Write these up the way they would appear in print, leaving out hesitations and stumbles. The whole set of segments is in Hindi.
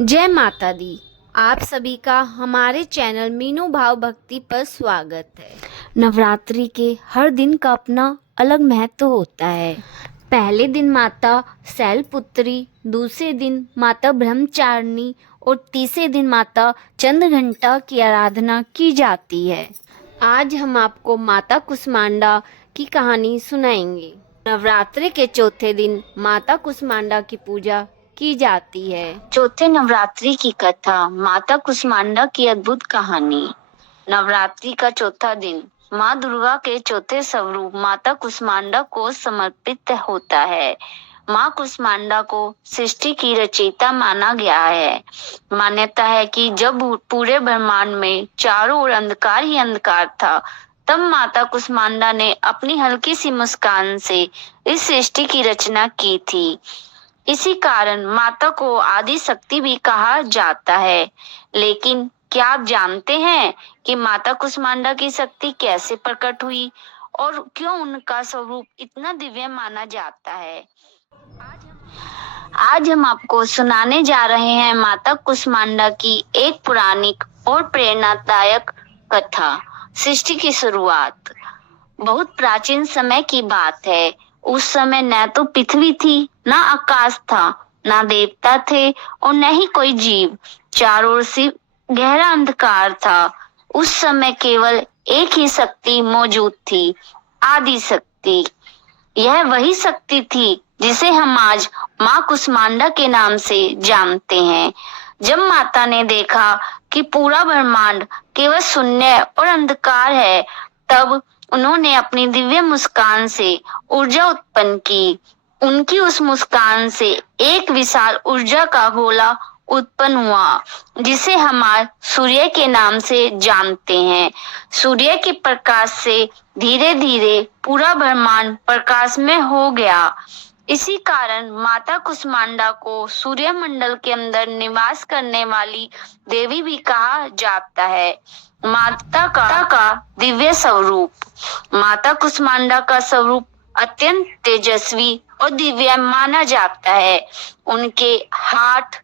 जय माता दी। आप सभी का हमारे चैनल मीनू भाव भक्ति पर स्वागत है। नवरात्रि के हर दिन का अपना अलग महत्व होता है। पहले दिन माता शैलपुत्री, दूसरे दिन माता ब्रह्मचारिणी और तीसरे दिन माता चंद्रघंटा की आराधना की जाती है। आज हम आपको माता कुष्मांडा की कहानी सुनाएंगे। नवरात्रि के चौथे दिन माता कुष्मांडा की पूजा की जाती है। चौथे नवरात्रि की कथा, माता कुष्मांडा की अद्भुत कहानी। नवरात्रि का चौथा दिन माँ दुर्गा के चौथे स्वरूप माता कुष्मांडा को समर्पित होता है। माँ कुष्मांडा को सृष्टि की रचयिता माना गया है। मान्यता है कि जब पूरे ब्रह्मांड में चारों ओर अंधकार ही अंधकार था, तब माता कुष्मांडा ने अपनी हल्की सी मुस्कान से इस सृष्टि की रचना की थी। इसी कारण माता को आदि शक्ति भी कहा जाता है। लेकिन क्या आप जानते हैं कि माता कुष्मांडा की शक्ति कैसे प्रकट हुई और क्यों उनका स्वरूप इतना दिव्य माना जाता है? आज हम आपको सुनाने जा रहे हैं माता कुष्मांडा की एक पौराणिक और प्रेरणादायक कथा। सृष्टि की शुरुआत बहुत प्राचीन समय की बात है। उस समय न तो पृथ्वी थी, न आकाश था, न देवता थे और न ही कोई जीव। चारों ओर सिर्फ गहरा अंधकार था। उस समय केवल एक ही शक्ति मौजूद थी, आदि शक्ति। यह वही शक्ति थी जिसे हम आज माँ कुष्मांडा के नाम से जानते हैं। जब माता ने देखा कि पूरा ब्रह्मांड केवल शून्य और अंधकार है, तब उन्होंने अपनी दिव्य मुस्कान से ऊर्जा उत्पन्न की। उनकी उस मुस्कान से एक विशाल ऊर्जा का गोला उत्पन्न हुआ, जिसे हम आज सूर्य के नाम से जानते हैं। सूर्य के प्रकाश से धीरे धीरे पूरा ब्रह्मांड प्रकाश में हो गया। इसी कारण माता कुष्मांडा को सूर्य मंडल के अंदर निवास करने वाली देवी भी कहा जाता है। माता का दिव्य स्वरूप। माता कुष्मांडा का स्वरूप अत्यंत तेजस्वी और दिव्य माना जाता है। उनके हाथ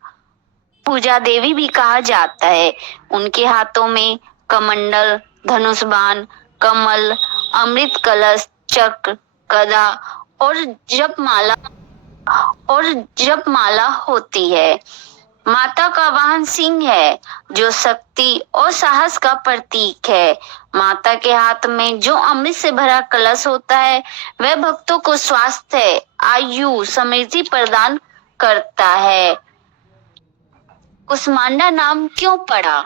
पूजा देवी भी कहा जाता है। उनके हाथों में कमंडल, धनुष बाण, कमल, अमृत कलश, चक्र, गदा और जपमाला होती है। माता का वाहन सिंह है, जो शक्ति और साहस का प्रतीक है। माता के हाथ में जो अमृत से भरा कलश होता है, वह भक्तों को स्वास्थ्य, आयु, समृद्धि प्रदान करता है। कुष्मांडा नाम क्यों पड़ा?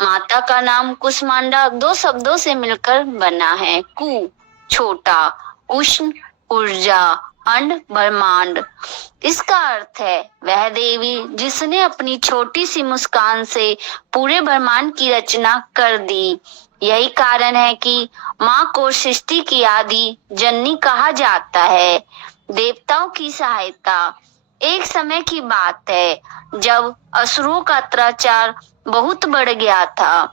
माता का नाम कुष्मांडा दो शब्दों से मिलकर बना है। कु छोटा, उष्ण ऊर्जा, अंड ब्रह्मांड। इसका अर्थ है वह देवी जिसने अपनी छोटी सी मुस्कान से पूरे ब्रह्मांड की रचना कर दी। यही कारण है कि माँ को सृष्टि की आदि जननी कहा जाता है। देवताओं की सहायता। एक समय की बात है जब असुरों का अत्याचार बहुत बढ़ गया था।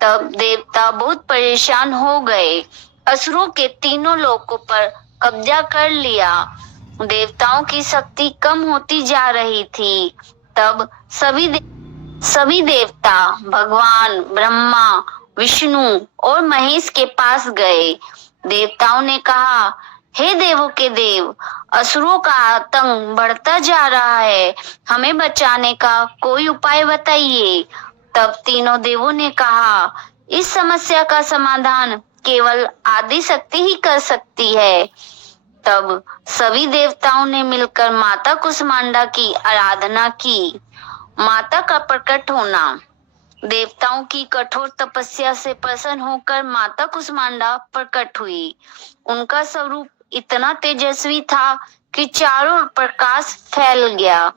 तब देवता बहुत परेशान हो गए। असुरों के तीनों लोकों पर कब्जा कर लिया। देवताओं की शक्ति कम होती जा रही थी। तब सभी देवता भगवान ब्रह्मा, विष्णु और महेश के पास गए। देवताओं ने कहा, हे देवों के देव, असुरों का आतंक बढ़ता जा रहा है, हमें बचाने का कोई उपाय बताइए। तब तीनों देवों ने कहा, इस समस्या का समाधान केवल आदि शक्ति ही कर सकती है। तब सभी देवताओं ने मिलकर माता कुष्मांडा की आराधना की। माता का प्रकट होना। देवताओं की कठोर तपस्या से प्रसन्न होकर माता कुष्मांडा प्रकट हुई। उनका स्वरूप इतना तेजस्वी था कि चारों ओर प्रकाश फैल गया।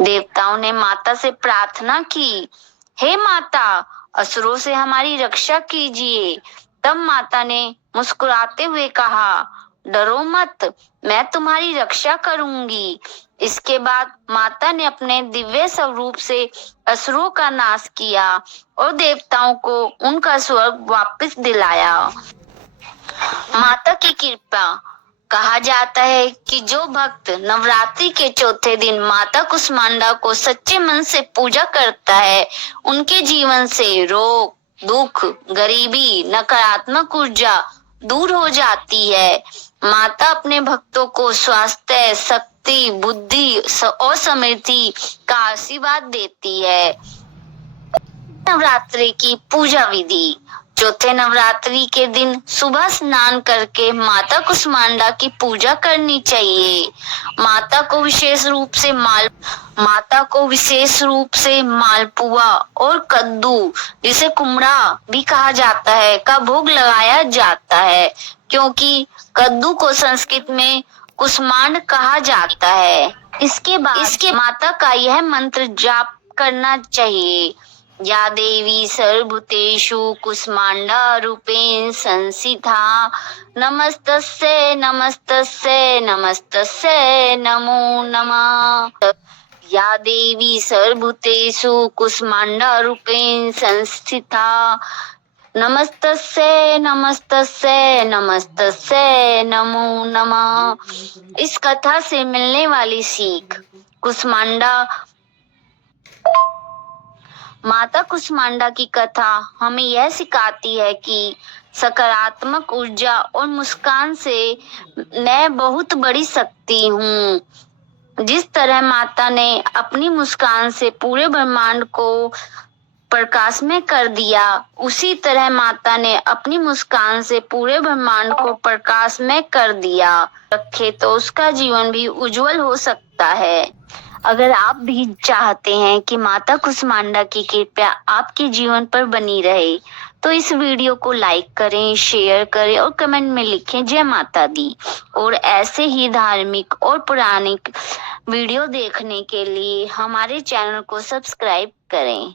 देवताओं ने माता से प्रार्थना की, हे माता, असुरों से हमारी रक्षा कीजिए। तब माता ने मुस्कुराते हुए कहा, डरो मत, मैं तुम्हारी रक्षा करूंगी। इसके बाद माता ने अपने दिव्य स्वरूप से असुरों का नाश किया और देवताओं को उनका स्वर्ग वापस दिलाया। माता की कृपा। कहा जाता है कि जो भक्त नवरात्रि के चौथे दिन माता कुष्मांडा को सच्चे मन से पूजा करता है, उनके जीवन से रोग, दुख, गरीबी, नकारात्मक ऊर्जा दूर हो जाती है। माता अपने भक्तों को स्वास्थ्य, शक्ति, बुद्धि और समृद्धि का आशीर्वाद देती है। नवरात्रि की पूजा विधि। चौथे नवरात्रि के दिन सुबह स्नान करके माता कुष्मांडा की पूजा करनी चाहिए। माता को विशेष रूप से मालपुआ और कद्दू, जिसे कुमड़ा भी कहा जाता है, का भोग लगाया जाता है, क्योंकि कद्दू को संस्कृत में कुष्मांड कहा जाता है। इसके माता का यह मंत्र जाप करना चाहिए। या देवी सर्वभूतेषु कुष्मांडा रूपेण संस्थिता, नमस्तस्यै नमस्तस्यै नमस्तस्यै नमो नमः। या देवी सर्वभूतेषु कुष्मांडा रूपेण संस्थिता, नमस्तस्यै नमस्तस्यै नमस्तस्यै नमो नमः। इस कथा से मिलने वाली सीख। माता कुष्मांडा की कथा हमें यह सिखाती है कि सकारात्मक ऊर्जा और मुस्कान से मैं बहुत बड़ी शक्ति हूँ। जिस तरह माता ने अपनी मुस्कान से पूरे ब्रह्मांड को प्रकाश में कर दिया, उसी तरह माता ने अपनी मुस्कान से पूरे ब्रह्मांड को प्रकाश में कर दिया रखे तो उसका जीवन भी उज्जवल हो सकता है। अगर आप भी चाहते हैं कि माता कुष्मांडा की कृपा आपके जीवन पर बनी रहे, तो इस वीडियो को लाइक करें, शेयर करें और कमेंट में लिखें जय माता दी। और ऐसे ही धार्मिक और पौराणिक वीडियो देखने के लिए हमारे चैनल को सब्सक्राइब करें।